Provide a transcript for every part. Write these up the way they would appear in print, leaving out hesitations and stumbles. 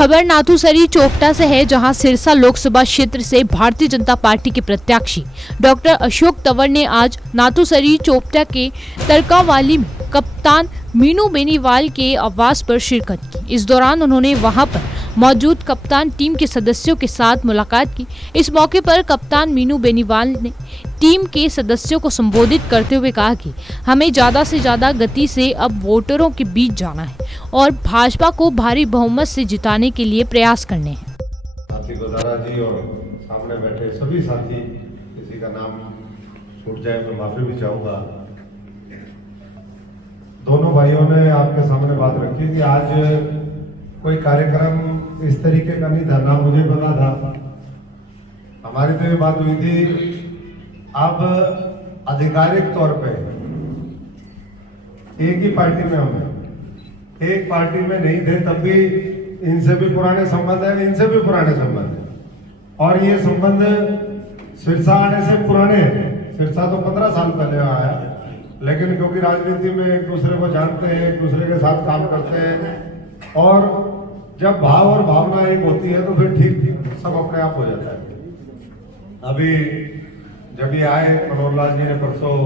खबर नाथूसरी चोपटा से है, जहां सिरसा लोकसभा क्षेत्र से भारतीय जनता पार्टी के प्रत्याशी डॉक्टर अशोक तंवर ने आज नाथूसरी चोपटा के तरकावाली में कप्तान मीनू बेनीवाल के आवास पर शिरकत की। इस दौरान उन्होंने वहां पर मौजूद कप्तान टीम के सदस्यों के साथ मुलाकात की। इस मौके पर कप्तान मीनू बेनीवाल ने टीम के सदस्यों को संबोधित करते हुए कहा कि हमें ज्यादा से ज्यादा गति से अब वोटरों के बीच जाना है और भाजपा को भारी बहुमत से जिताने के लिए प्रयास करने हैं। साथी गोदारा जी और सामने बैठे सभी साथी, किसी का नाम छूट जाए तो माफी भी चाहूंगा। दोनों भाइयों ने आपके सामने बात रखी कि आज कोई कार्यक्रम इस तरीके का नहीं था, ना मुझे पता था। हमारी तो ये बात हुई थी, अब आधिकारिक तौर पे एक ही पार्टी में हमें एक पार्टी में नहीं थे, तब भी इनसे भी पुराने संबंध है, इनसे भी पुराने संबंध है और ये संबंध सिरसा आने से पुराने हैं। सिरसा तो 15 साल पहले आया, लेकिन क्योंकि राजनीति में एक दूसरे को जानते हैं, एक दूसरे के साथ काम करते हैं और जब भाव और भावना एक होती है तो फिर ठीक सब अपने आप हो जाता है। अभी जब ये आए, मनोहर लाल जी ने परसों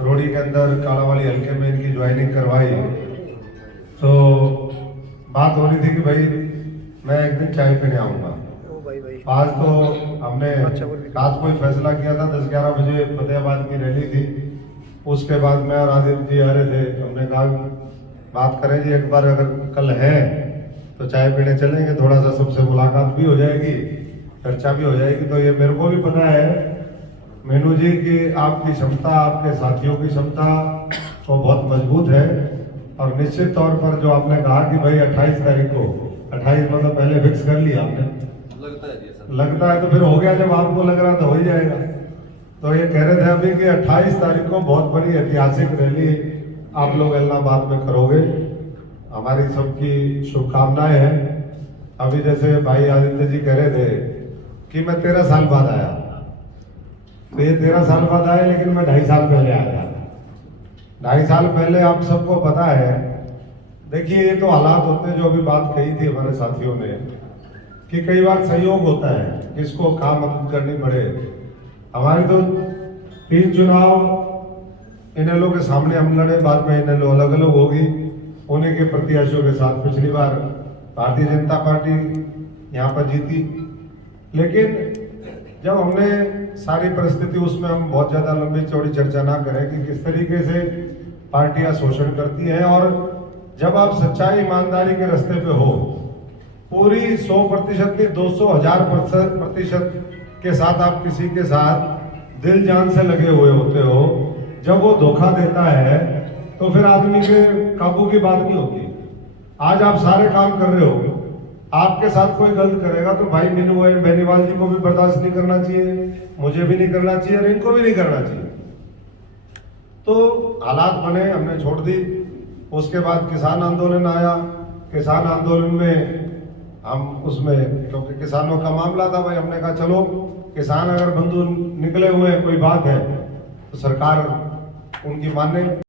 रोड़ी के अंदर कालावाली हल्के में इनकी ज्वाइनिंग करवाई, तो बात हो रही थी कि भाई मैं एक दिन चाय पीने आऊँगा। आज तो हमने रात को ही फैसला किया था, 10-11 बजे फतेहाबाद की रैली थी। उसके बाद मैं और आदित्य जी आ रहे थे, हमने कहा बात करें जी, एक बार अगर कल है तो चाय पीने चलेंगे, थोड़ा सा सबसे मुलाकात भी हो जाएगी, चर्चा भी हो जाएगी। तो ये मेरे को भी पता है मीनू जी की आपकी क्षमता, आपके साथियों की क्षमता तो बहुत मजबूत है और निश्चित तौर पर जो आपने कहा कि भाई 28 तारीख को, 28 मतलब पहले फिक्स कर लिया आपने, लगता है तो फिर हो गया, जब आपको लग रहा तो हो ही जाएगा। तो ये कह रहे थे अभी कि 28 तारीख को बहुत बड़ी ऐतिहासिक रैली आप लोग इलाहाबाद में करोगे, हमारी सबकी शुभकामनाएं हैं। अभी जैसे भाई आदित्य जी कह रहे थे कि मैं 13 साल बाद आया, तो ये 13 साल बाद आए, लेकिन मैं 2.5 साल पहले आया। 2.5 साल पहले आप सबको पता है, देखिए ये तो हालात होते हैं जो अभी बात कही थी हमारे साथियों ने कि कई बार सहयोग होता है, किसको काम करनी पड़े। हमारे तो 3 चुनाव इनेलो के सामने हम लड़े, बाद में इनेलो अलग अलग होगी, उन्हीं के प्रत्याशियों के साथ। पिछली बार भारतीय जनता पार्टी यहाँ पर जीती, लेकिन जब हमने सारी परिस्थिति, उसमें हम बहुत ज्यादा लंबी चौड़ी चर्चा ना करें कि किस तरीके से पार्टियां शोषण करती हैं, और जब आप सच्चाई ईमानदारी के रास्ते पे हो, पूरी 100% की 200,000% के साथ आप किसी के साथ दिल जान से लगे हुए होते हो, जब वो धोखा देता है तो फिर आदमी के काबू की बात नहीं होती। आज आप सारे काम कर रहे हो, आपके साथ कोई गलत करेगा तो भाई मीनू बेनीवाल जी को भी बर्दाश्त नहीं करना चाहिए, मुझे भी नहीं करना चाहिए और इनको भी नहीं करना चाहिए। तो हालात बने, हमने छोड़ दी। उसके बाद किसान आंदोलन आया। किसान आंदोलन में हम उसमें, क्योंकि किसानों का मामला था भाई, हमने कहा चलो किसान अगर बंधु निकले हुए कोई बात है तो सरकार उनकी माने।